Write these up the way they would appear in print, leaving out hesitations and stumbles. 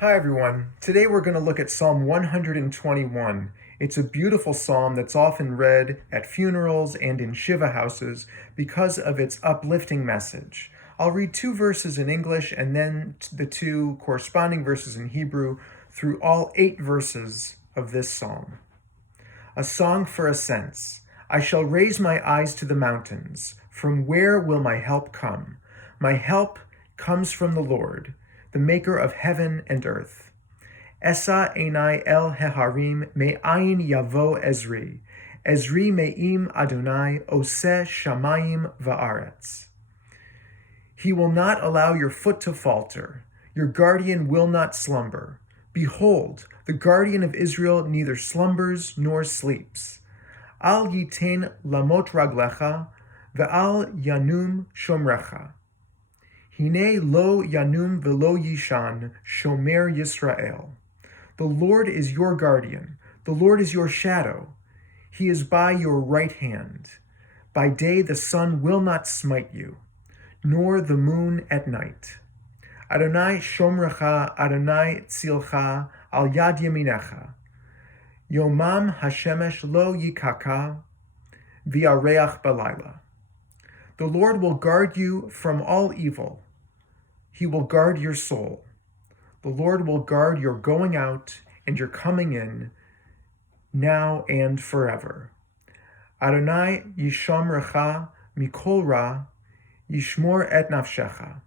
Hi everyone. Today we're going to look at Psalm 121. It's a beautiful psalm that's often read at funerals and in Shiva houses because of its uplifting message. I'll read two verses in English and then the two corresponding verses in Hebrew through all 8 verses of this psalm. A song for ascents. I shall raise my eyes to the mountains. From where will my help come? My help comes from the Lord, the maker of heaven and earth. Esa einai el heharim me'ayin yavo Ezri. Ezri me'im Adonai oseh shamayim va'aretz. He will not allow your foot to falter. Your guardian will not slumber. Behold, the guardian of Israel neither slumbers nor sleeps. Al yitain lamot raglecha, ve'al yanum shomrecha. Hine lo yanum velo yishan, Shomer Israel. The Lord is your guardian. The Lord is your shadow. He is by your right hand. By day the sun will not smite you, nor the moon at night. Adonai shomrecha, Adonai tzilcha, al yad yaminecha. Yomam hashemesh lo yikaka, v'yareach balayla. The Lord will guard you from all evil. He will guard your soul. The Lord will guard your going out and your coming in, now and forever. Adonai yishomrecha mikol ra, yishmor et nafshecha.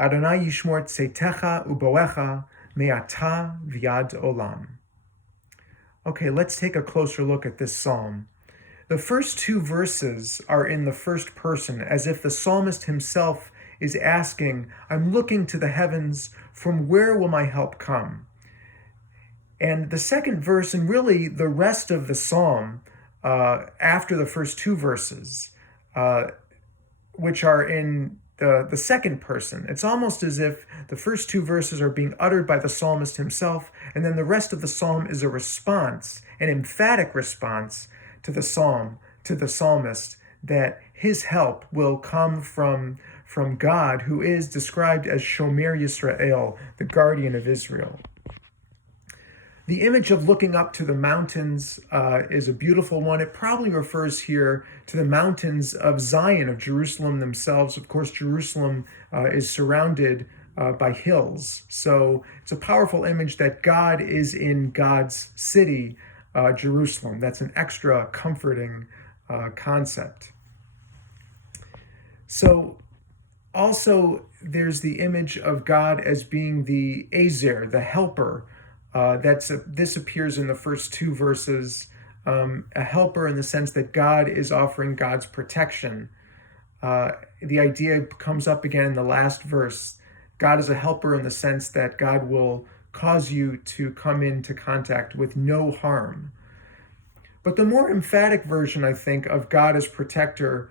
Adonai yishmor tzetecha uboecha me'ata v'yad olam. Okay, let's take a closer look at this psalm. The first 2 verses are in the first person, as if the psalmist himself is asking, I'm looking to the heavens, from where will my help come? And the second verse, and really the rest of the psalm, after the first 2 verses, which are in the second person, it's almost as if the first 2 verses are being uttered by the psalmist himself, and then the rest of the psalm is a response, an emphatic response to the psalmist, that his help will come from God, who is described as Shomer Israel, the guardian of Israel. The image of looking up to the mountains is a beautiful one. It probably refers here to the mountains of Zion, of Jerusalem themselves. Of course, Jerusalem is surrounded by hills. So it's a powerful image that God is in God's city, Jerusalem. That's an extra comforting concept. So also there's the image of God as being the Ezer, the helper. This appears in the first 2 verses, a helper in the sense that God is offering God's protection. The idea comes up again in the last verse. God is a helper in the sense that God will cause you to come into contact with no harm. But the more emphatic version, I think, of God as protector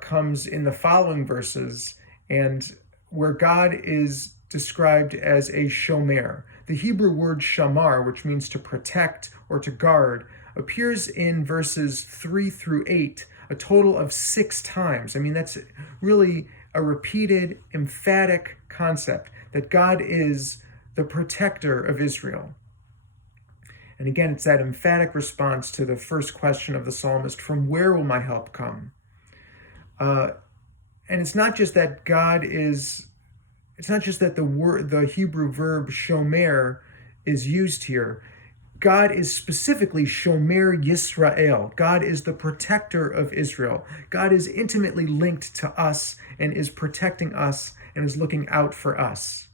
comes in the following verses, and where God is described as a shomer. The Hebrew word shamar, which means to protect or to guard, appears in verses 3 through 8 a total of 6 times. I mean, that's really a repeated, emphatic concept that God is the protector of Israel. And again, it's that emphatic response to the first question of the psalmist, from where will my help come? And it's not just that the Hebrew verb shomer is used here. God is specifically Shomer Yisrael. God is the protector of Israel. God is intimately linked to us and is protecting us and is looking out for us.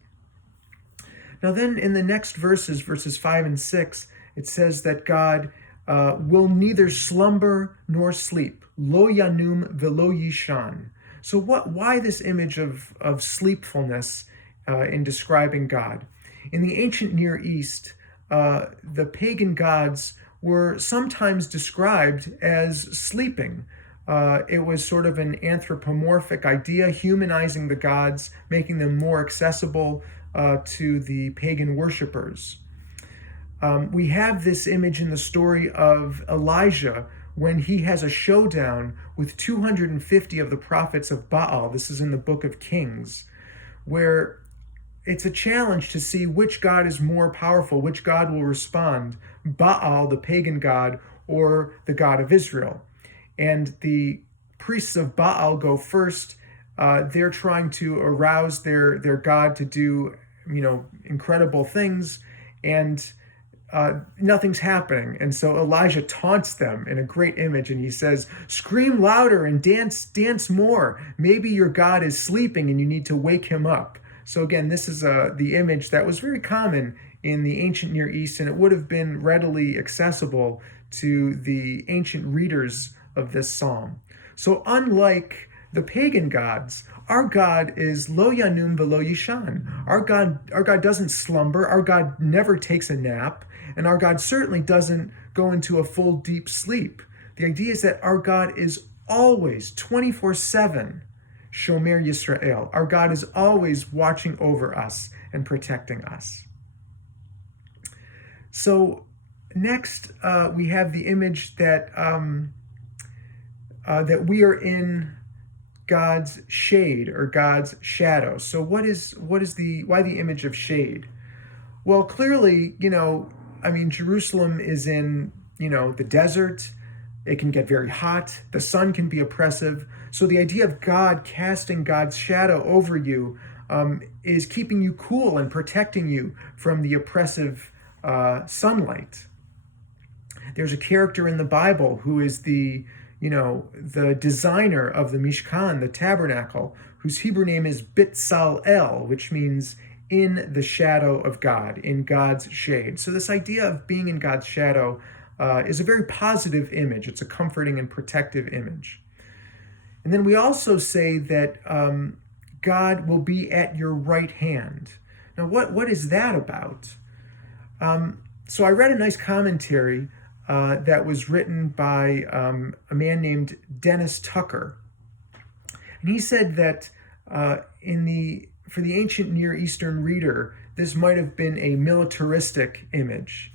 Now then, in the next verses 5 and 6, it says that God will neither slumber nor sleep. Lo yanum velo yishan. So why this image of sleepfulness in describing God? In the ancient Near East, the pagan gods were sometimes described as sleeping. It was sort of an anthropomorphic idea, humanizing the gods, making them more accessible to the pagan worshippers. We have this image in the story of Elijah when he has a showdown with 250 of the prophets of Baal. This is in the book of Kings, where it's a challenge to see which God is more powerful, which God will respond, Baal, the pagan god, or the God of Israel. And the priests of Baal go first. They're trying to arouse their god to do, incredible things, and nothing's happening. And so Elijah taunts them in a great image, and he says, "Scream louder and dance more. Maybe your God is sleeping and you need to wake him up." So again, this is the image that was very common in the ancient Near East, and it would have been readily accessible to the ancient readers of this psalm. So unlike the pagan gods, our God is lo yanum velo yishan. Our God doesn't slumber. Our God never takes a nap, and our God certainly doesn't go into a full deep sleep. The idea is that our God is always 24/7 Shomer Israel. Our God is always watching over us and protecting us. So next, we have the image that that we are in God's shade or God's shadow. So why the image of shade? Well, clearly, Jerusalem is in, the desert. It can get very hot. The sun can be oppressive. So the idea of God casting God's shadow over you is keeping you cool and protecting you from the oppressive sunlight. There's a character in the Bible who is the designer of the Mishkan, the tabernacle, whose Hebrew name is Bitzalel, which means in the shadow of God, in God's shade. So this idea of being in God's shadow is a very positive image. It's a comforting and protective image. And then we also say that God will be at your right hand. Now, what is that about? So I read a nice commentary that was written by a man named Dennis Tucker. And he said that for the ancient Near Eastern reader, this might have been a militaristic image.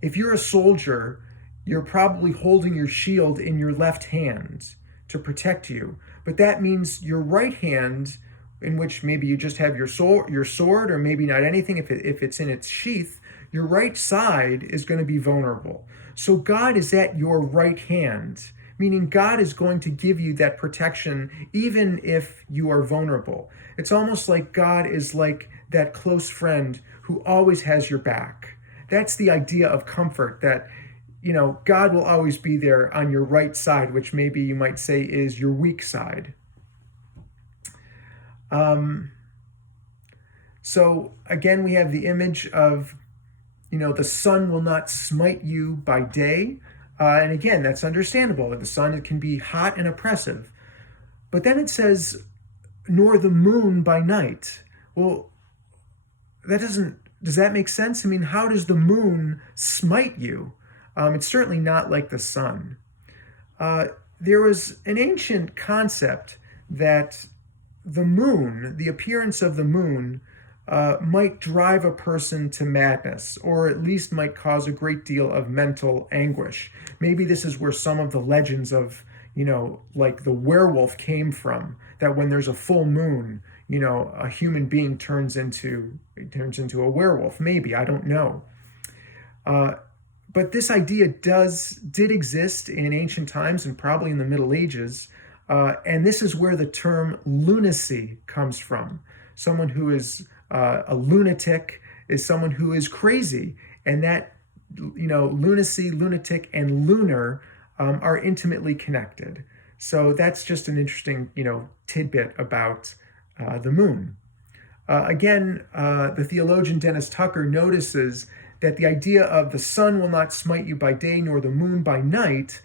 If you're a soldier, you're probably holding your shield in your left hand to protect you. But that means your right hand, in which maybe you just have your sword, or maybe not anything if it's in its sheath, your right side is going to be vulnerable. So God is at your right hand, meaning God is going to give you that protection even if you are vulnerable. It's almost like God is like that close friend who always has your back. That's the idea of comfort, that God will always be there on your right side, which maybe you might say is your weak side. So again, we have the image of the sun will not smite you by day. And again, that's understandable. The sun, it can be hot and oppressive. But then it says, nor the moon by night. Well, does that make sense? I mean, how does the moon smite you? It's certainly not like the sun. There was an ancient concept that the moon, the appearance of the moon, might drive a person to madness, or at least might cause a great deal of mental anguish. Maybe this is where some of the legends of, like the werewolf came from, that when there's a full moon, a human being turns into a werewolf. Maybe, I don't know. But this idea did exist in ancient times and probably in the Middle Ages. And this is where the term lunacy comes from. Someone who is a lunatic is someone who is crazy. And that, lunacy, lunatic, and lunar are intimately connected. So that's just an interesting, tidbit about the moon. Again, the theologian Dennis Tucker notices that the idea of the sun will not smite you by day nor the moon by night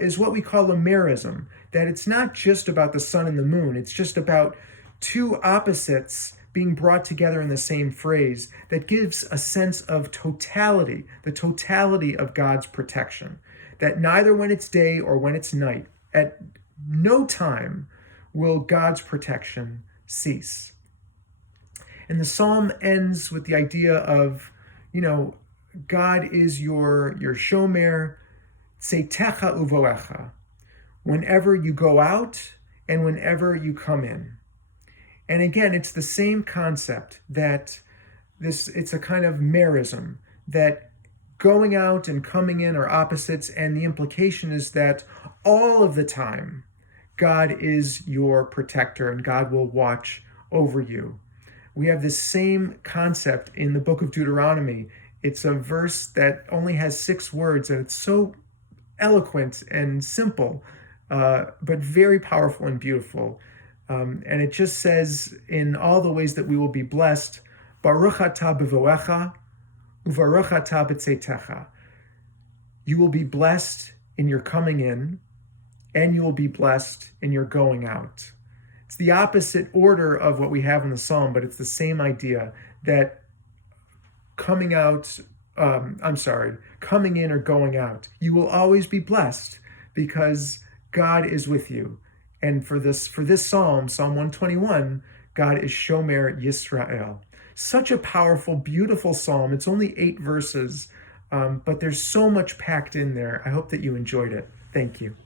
is what we call a merism, that it's not just about the sun and the moon, it's just about two opposites being brought together in the same phrase that gives a sense of totality, the totality of God's protection, that neither when it's day or when it's night, at no time will God's protection cease. And the psalm ends with the idea of, God is your shomer, tzetecha uvoecha, whenever you go out and whenever you come in. And again, it's the same concept that it's a kind of merism, that going out and coming in are opposites, and the implication is that all of the time God is your protector and God will watch over you. We have this same concept in the book of Deuteronomy. It's a verse that only has 6 words, and it's so eloquent and simple, but very powerful and beautiful. And it just says, in all the ways that we will be blessed, Baruch atah b'voecha, uvaruch atah b'tzeitecha. You will be blessed in your coming in, and you will be blessed in your going out. It's the opposite order of what we have in the psalm, but it's the same idea that coming in or going out, you will always be blessed because God is with you. And for this psalm, Psalm 121, God is Shomer Israel. Such a powerful, beautiful psalm. It's only 8 verses, but there's so much packed in there. I hope that you enjoyed it. Thank you.